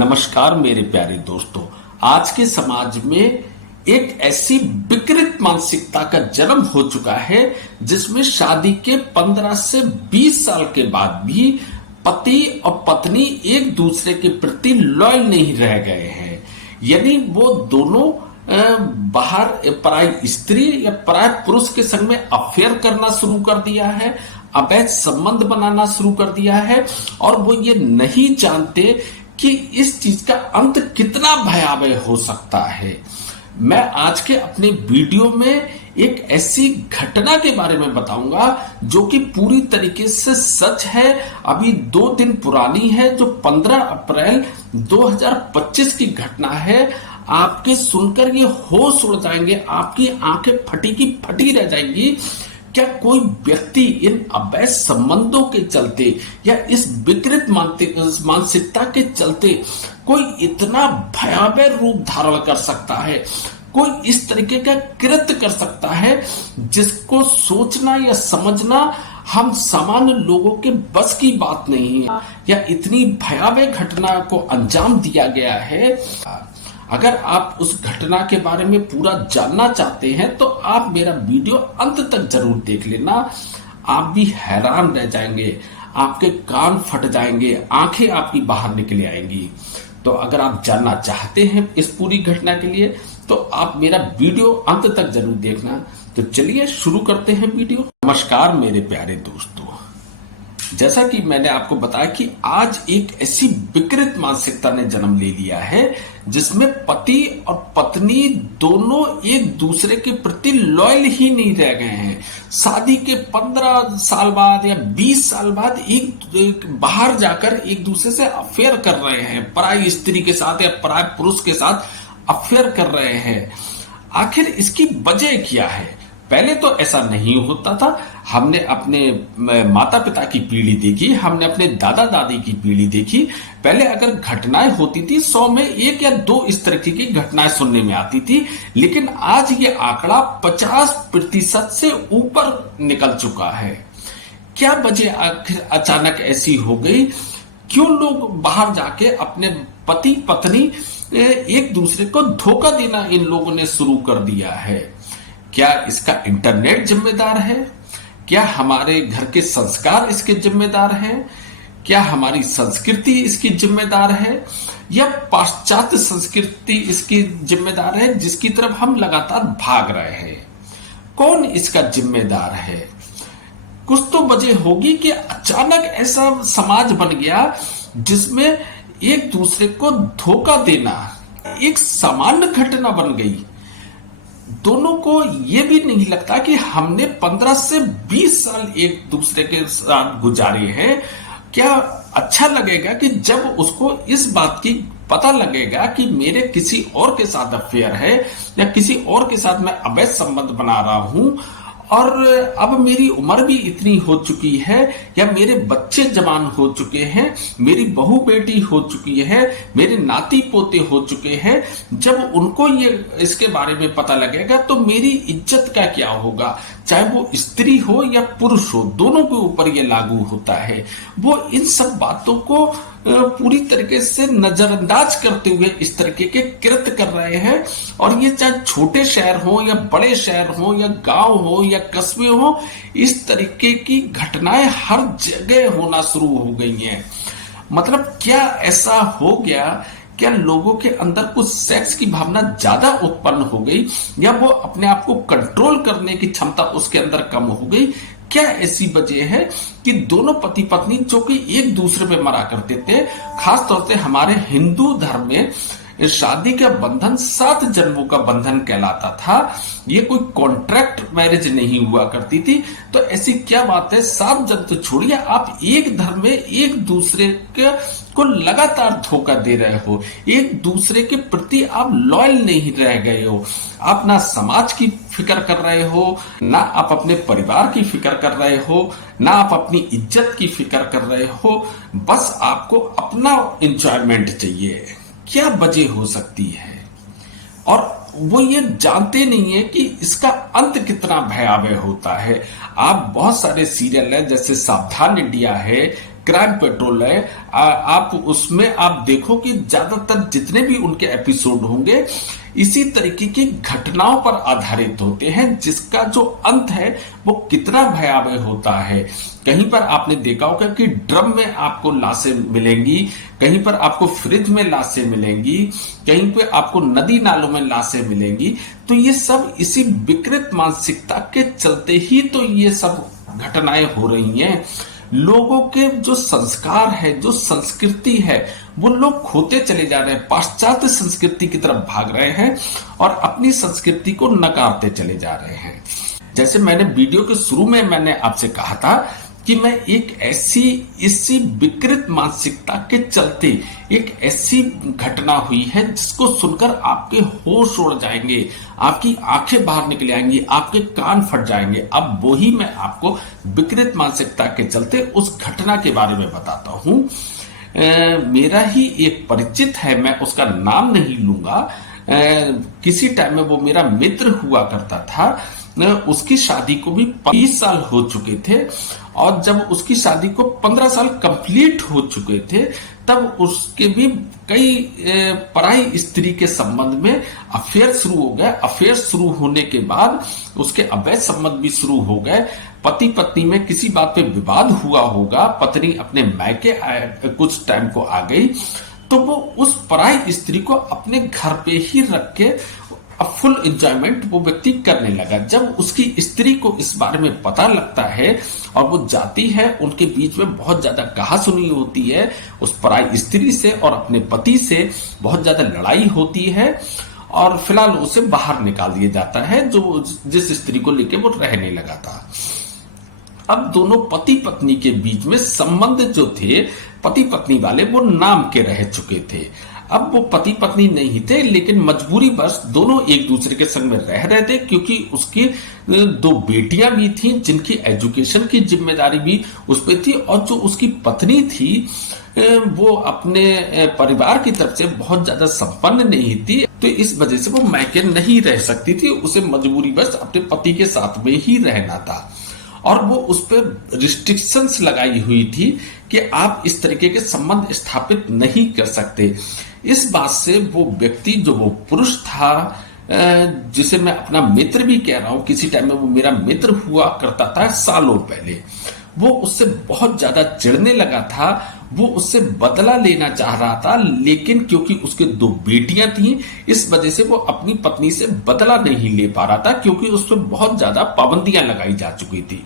नमस्कार मेरे प्यारे दोस्तों। आज के समाज में एक ऐसी विकृत मानसिकता का जन्म हो चुका है जिसमें शादी के 15 से 20 साल के बाद भी पति और पत्नी एक दूसरे के प्रति लॉयल नहीं रह गए हैं। यानी वो दोनों बाहर पराई स्त्री या पराय पुरुष के संग में अफेयर करना शुरू कर दिया है, अवैध संबंध बनाना शुरू कर दिया है और वो ये नहीं जानते कि इस चीज का अंत कितना भयावह हो सकता है। मैं आज के अपने वीडियो में एक ऐसी घटना के बारे में बताऊंगा जो कि पूरी तरीके से सच है, अभी 2 दिन पुरानी है, जो 15 अप्रैल 2025 की घटना है। आपके सुनकर ये होश उड़ जाएंगे, आपकी आंखें फटी की फटी रह जाएंगी। क्या कोई व्यक्ति इन अवैध संबंधों के चलते या इस विकृत मानसिकता के चलते कोई इतना भयावह रूप धारण कर सकता है, कोई इस तरीके का कृत्य कर सकता है जिसको सोचना या समझना हम सामान्य लोगों के बस की बात नहीं है, या इतनी भयावह घटना को अंजाम दिया गया है। अगर आप उस घटना के बारे में पूरा जानना चाहते हैं तो आप मेरा वीडियो अंत तक जरूर देख लेना। आप भी हैरान रह जाएंगे, आपके कान फट जाएंगे, आंखें आपकी बाहर निकल आएंगी। तो अगर आप जानना चाहते हैं इस पूरी घटना के लिए तो आप मेरा वीडियो अंत तक जरूर देखना। तो चलिए शुरू करते हैं वीडियो। नमस्कार मेरे प्यारे दोस्तों, जैसा कि मैंने आपको बताया कि आज एक ऐसी विकृत मानसिकता ने जन्म ले लिया है जिसमें पति और पत्नी दोनों एक दूसरे के प्रति लॉयल ही नहीं रह गए हैं। शादी के 15 साल बाद या 20 साल बाद एक बाहर जाकर एक दूसरे से अफेयर कर रहे हैं, पराई स्त्री के साथ या पराय पुरुष के साथ अफेयर कर रहे हैं। आखिर इसकी वजह क्या है? पहले तो ऐसा नहीं होता था। हमने अपने माता पिता की पीढ़ी देखी, हमने अपने दादा दादी की पीढ़ी देखी। पहले अगर घटनाएं होती थी 100 में 1 या 2 इस तरह की घटनाएं सुनने में आती थी, लेकिन आज ये आंकड़ा 50% से ऊपर निकल चुका है। क्या वजह आखिर अचानक ऐसी हो गई? क्यों लोग बाहर जाके अपने पति पत्नी एक दूसरे को धोखा देना इन लोगों ने शुरू कर दिया है? क्या इसका इंटरनेट जिम्मेदार है? क्या हमारे घर के संस्कार इसके जिम्मेदार हैं? क्या हमारी संस्कृति इसकी जिम्मेदार है, या पाश्चात्य संस्कृति इसकी जिम्मेदार है जिसकी तरफ हम लगातार भाग रहे हैं? कौन इसका जिम्मेदार है? कुछ तो वजह होगी कि अचानक ऐसा समाज बन गया जिसमें एक दूसरे को धोखा देना एक सामान्य घटना बन गई। दोनों को यह भी नहीं लगता कि हमने 15 से 20 साल एक दूसरे के साथ गुजारे हैं। क्या अच्छा लगेगा कि जब उसको इस बात की पता लगेगा कि मेरे किसी और के साथ अफेयर है या किसी और के साथ मैं अवैध संबंध बना रहा हूं, और अब मेरी उम्र भी इतनी हो चुकी है, या मेरे बच्चे जवान हो चुके हैं, मेरी बहू बेटी हो चुकी है, मेरे नाती पोते हो चुके हैं। जब उनको ये इसके बारे में पता लगेगा तो मेरी इज्जत का क्या होगा? चाहे वो स्त्री हो या पुरुष हो, दोनों के ऊपर ये लागू होता है। वो इन सब बातों को पूरी तरीके से नजरअंदाज करते हुए इस तरीके के कृत्य कर रहे हैं। और ये चाहे छोटे शहर हो या बड़े शहर हो या गांव हो या कस्बे हो, इस तरीके की घटनाएं हर जगह होना शुरू हो गई हैं। मतलब क्या ऐसा हो गया? क्या लोगों के अंदर कुछ सेक्स की भावना ज्यादा उत्पन्न हो गई, या वो अपने आप को कंट्रोल करने की क्षमता उसके अंदर कम हो गई? क्या ऐसी वजह है कि दोनों पति पत्नी जो कि एक दूसरे पे मरा करते थे, खासतौर से हमारे हिंदू धर्म में शादी का बंधन 7 जन्मों का बंधन कहलाता था। ये कोई कॉन्ट्रैक्ट मैरिज नहीं हुआ करती थी। तो ऐसी क्या बात है, 7 जन्म तो छोड़िए, आप एक धर्म में एक दूसरे को लगातार धोखा दे रहे हो, एक दूसरे के प्रति आप लॉयल नहीं रह गए हो। आप ना समाज की फिक्र कर रहे हो, ना आप अपने परिवार की फिक्र कर रहे हो, ना आप अपनी इज्जत की फिक्र कर रहे हो, बस आपको अपना एंजॉयमेंट चाहिए। क्या वजह हो सकती है? और वो ये जानते नहीं है कि इसका अंत कितना भयावह होता है। आप बहुत सारे सीरियल है, जैसे सावधान इंडिया है, क्राइम पेट्रोल है, आप उसमें आप देखो कि ज्यादातर जितने भी उनके एपिसोड होंगे इसी तरीके की घटनाओं पर आधारित होते हैं, जिसका जो अंत है वो कितना भयावह होता है। कहीं पर आपने देखा होगा कि ड्रम में आपको लाशें मिलेंगी, कहीं पर आपको फ्रिज में लाशें मिलेंगी, कहीं पे आपको नदी नालों में लाशें मिलेंगी। तो ये सब इसी विकृत मानसिकता के चलते ही तो ये सब घटनाएं हो रही हैं। लोगों के जो संस्कार है, जो संस्कृति है, वो लोग खोते चले जा रहे हैं, पाश्चात्य संस्कृति की तरफ भाग रहे हैं और अपनी संस्कृति को नकारते चले जा रहे हैं। जैसे मैंने वीडियो के शुरू में मैंने आपसे कहा था कि मैं एक ऐसी इसी विकृत मानसिकता के चलते एक ऐसी घटना हुई है जिसको सुनकर आपके होश उड़ जाएंगे, आपकी आंखें बाहर निकल आएंगी, आपके कान फट जाएंगे। अब वही मैं आपको विकृत मानसिकता के चलते उस घटना के बारे में बताता हूं। मेरा ही एक परिचित है, मैं उसका नाम नहीं लूंगा, किसी टाइम में वो मेरा मित्र हुआ करता था। उसकी शादी को भी 20 साल हो चुके थे और जब उसकी शादी को 15 साल कंप्लीट हो चुके थे तब उसके भी कई पराई स्त्री के संबंध में अफेयर शुरू हो गए। अफेयर शुरू होने के बाद उसके अवैध संबंध भी शुरू हो गए। पति पत्नी में किसी बात पे विवाद हुआ होगा, पत्नी अपने मायके कुछ टाइम को आ गई तो वो उस पराई स्त्री को अपने घर पे ही रख के फुल एंजॉयमेंट वो व्यक्ति करने लगा। जब उसकी स्त्री को इस बारे में पता लगता है और वो जाती है, उनके बीच में बहुत ज्यादा कहासुनी होती है, उस पराई स्त्री से और अपने पति से बहुत ज्यादा लड़ाई होती है और फिलहाल उसे बाहर निकाल दिया जाता है, जो जिस स्त्री को लेके वो रहने लगा था। अब दोनों पति पत्नी के बीच में संबंध जो थे पति पत्नी वाले, वो नाम के रह चुके थे। अब वो पति पत्नी नहीं थे, लेकिन मजबूरी बस दोनों एक दूसरे के संग में रह रहे थे, क्योंकि उसकी 2 बेटियां भी थी जिनकी एजुकेशन की जिम्मेदारी भी उस पर थी और जो उसकी पत्नी थी वो अपने परिवार की तरफ से बहुत ज्यादा संपन्न नहीं थी, तो इस वजह से वो मायके नहीं रह सकती थी। उसे मजबूरी बस अपने पति के साथ में ही रहना था और वो उस पर रिस्ट्रिक्शंस लगाई हुई थी कि आप इस तरीके के संबंध स्थापित नहीं कर सकते। इस बात से वो व्यक्ति, जो वो पुरुष था, जिसे मैं अपना मित्र भी कह रहा हूं, किसी टाइम में वो मेरा मित्र हुआ करता था सालों पहले, वो उससे बहुत ज्यादा चिढ़ने लगा था। वो उससे बदला लेना चाह रहा था, लेकिन क्योंकि उसके 2 बेटियां थीं, इस वजह से वो अपनी पत्नी से बदला नहीं ले पा रहा था, क्योंकि उस पर बहुत ज्यादा पाबंदियां लगाई जा चुकी थी।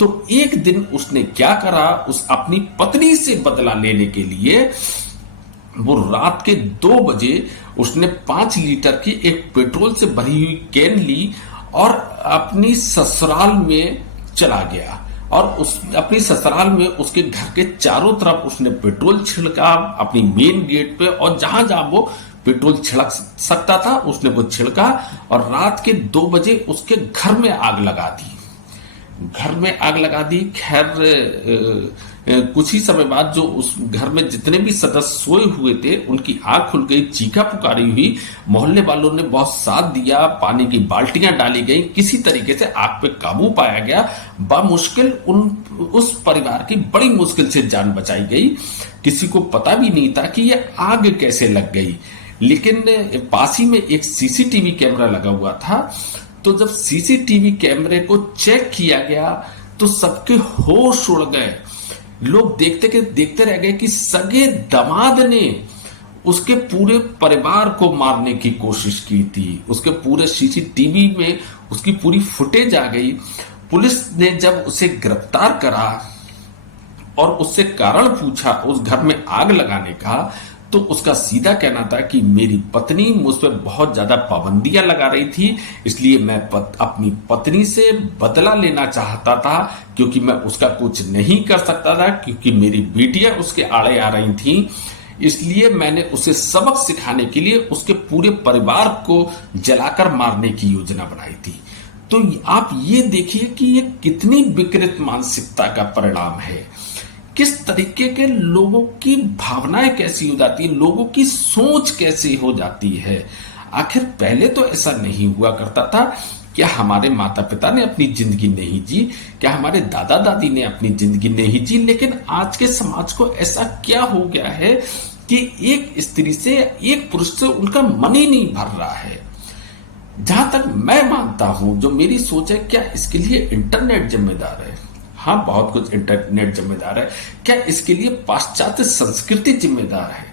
तो एक दिन उसने क्या करा, उस अपनी पत्नी से बदला लेने के लिए वो रात के 2 बजे उसने 5 लीटर की एक पेट्रोल से भरी हुई कैन ली और अपनी ससुराल में चला गया और उस अपनी ससुराल में उसके घर के चारों तरफ उसने पेट्रोल छिड़का, अपनी मेन गेट पे, और जहां जहां वो पेट्रोल छिड़क सकता था उसने वो छिड़का और रात के 2 बजे उसके घर में आग लगा दी। खैर कुछ ही समय बाद जो उस घर में जितने भी सदस्य सोए हुए थे उनकी आंख खुल गई, चीखा पुकारी हुई, मोहल्ले वालों ने बहुत साथ दिया, पानी की बाल्टियां डाली गई, किसी तरीके से आग पे काबू पाया गया। बामुश्किल उस परिवार की बड़ी मुश्किल से जान बचाई गई। किसी को पता भी नहीं था कि ये आग कैसे लग गई, लेकिन पास ही में एक सीसीटीवी कैमरा लगा हुआ था। तो जब सीसीटीवी कैमरे को चेक किया गया तो सबके होश उड़ गए। लोग देखते रह गए कि सगे दामाद ने उसके पूरे परिवार को मारने की कोशिश की थी। उसके पूरे सीसीटीवी में उसकी पूरी फुटेज आ गई। पुलिस ने जब उसे गिरफ्तार करा और उससे कारण पूछा उस घर में आग लगाने का, तो उसका सीधा कहना था कि मेरी पत्नी मुझ पर बहुत ज्यादा पाबंदियां लगा रही थी, इसलिए मैं अपनी पत्नी से बदला लेना चाहता था, क्योंकि मैं उसका कुछ नहीं कर सकता था, क्योंकि मेरी बेटियां उसके आड़े आ रही थी। इसलिए मैंने उसे सबक सिखाने के लिए उसके पूरे परिवार को जलाकर मारने की योजना बनाई थी। तो आप ये देखिए कि ये कितनी विकृत मानसिकता का परिणाम है। किस तरीके के लोगों की भावनाएं कैसी हो जाती है, लोगों की सोच कैसी हो जाती है। आखिर पहले तो ऐसा नहीं हुआ करता था। क्या हमारे माता पिता ने अपनी जिंदगी नहीं जी? क्या हमारे दादा दादी ने अपनी जिंदगी नहीं जी? लेकिन आज के समाज को ऐसा क्या हो गया है कि एक स्त्री से, एक पुरुष से उनका मन ही नहीं भर रहा है। जहां तक मैं मानता हूं, जो मेरी सोच है, क्या इसके लिए इंटरनेट जिम्मेदार है? हाँ, बहुत कुछ इंटरनेट जिम्मेदार है। क्या इसके लिए पाश्चात्य संस्कृति जिम्मेदार है?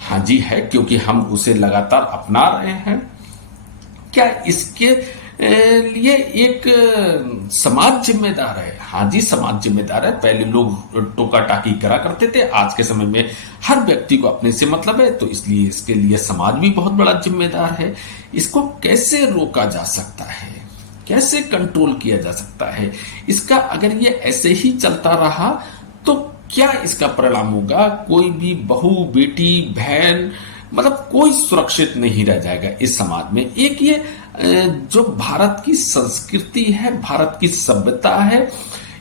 हाँ जी है, क्योंकि हम उसे लगातार अपना रहे हैं। क्या इसके लिए एक समाज जिम्मेदार है? हाँ जी, समाज जिम्मेदार है। पहले लोग टोका टाकी करा करते थे, आज के समय में हर व्यक्ति को अपने से मतलब है, तो इसलिए इसके लिए समाज भी बहुत बड़ा जिम्मेदार है। इसको कैसे रोका जा सकता है, कैसे कंट्रोल किया जा सकता है? इसका अगर ये ऐसे ही चलता रहा तो क्या इसका परिणाम होगा? कोई भी बहू, बेटी, बहन, मतलब कोई सुरक्षित नहीं रह जाएगा इस समाज में। एक ये जो भारत की संस्कृति है, भारत की सभ्यता है,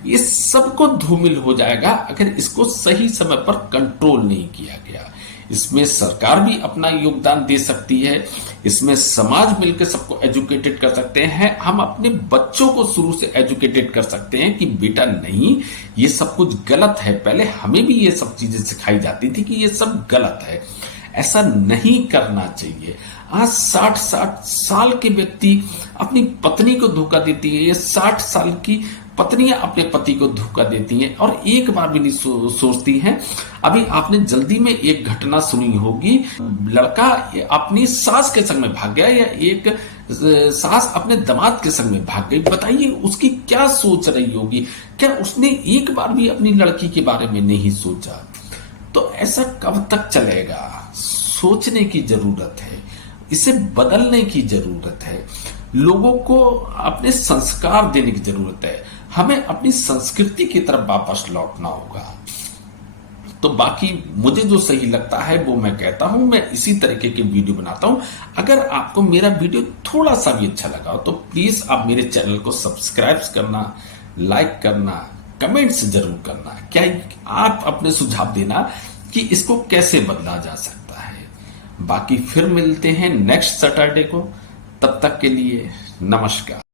इस सब को धूमिल हो जाएगा अगर इसको सही समय पर कंट्रोल नहीं किया गया। इसमें सरकार भी अपना योगदान दे सकती है, इसमें समाज मिलकर सबको एजुकेटेड कर सकते हैं। हम अपने बच्चों को शुरू से एजुकेटेड कर सकते हैं कि बेटा नहीं, ये सब कुछ गलत है। पहले हमें भी ये सब चीजें सिखाई जाती थी कि ये सब गलत है, ऐसा नहीं करना चाहिए। आज 60-60 साल के व्यक्ति अपनी पत्नी को धोखा देती है, ये 60 साल की पत्नियां अपने पति को धोखा देती हैं और एक बार भी नहीं सोचती हैं। अभी आपने जल्दी में एक घटना सुनी होगी, लड़का अपनी सास के संग में भाग गया या एक सास अपने दामाद के संग में भाग गई। बताइए उसकी क्या सोच रही होगी? क्या उसने एक बार भी अपनी लड़की के बारे में नहीं सोचा? तो ऐसा कब तक चलेगा? सोचने की जरूरत है, इसे बदलने की जरूरत है, लोगों को अपने संस्कार देने की जरूरत है। हमें अपनी संस्कृति की तरफ वापस लौटना होगा। तो बाकी मुझे जो सही लगता है वो मैं कहता हूं, मैं इसी तरीके के वीडियो बनाता हूं। अगर आपको मेरा वीडियो थोड़ा सा भी अच्छा लगा हो तो प्लीज आप मेरे चैनल को सब्सक्राइब करना, लाइक करना, कमेंट्स जरूर करना। क्या आप अपने सुझाव देना कि इसको कैसे बदला जा सकता है। बाकी फिर मिलते हैं नेक्स्ट सैटरडे को, तब तक के लिए नमस्कार।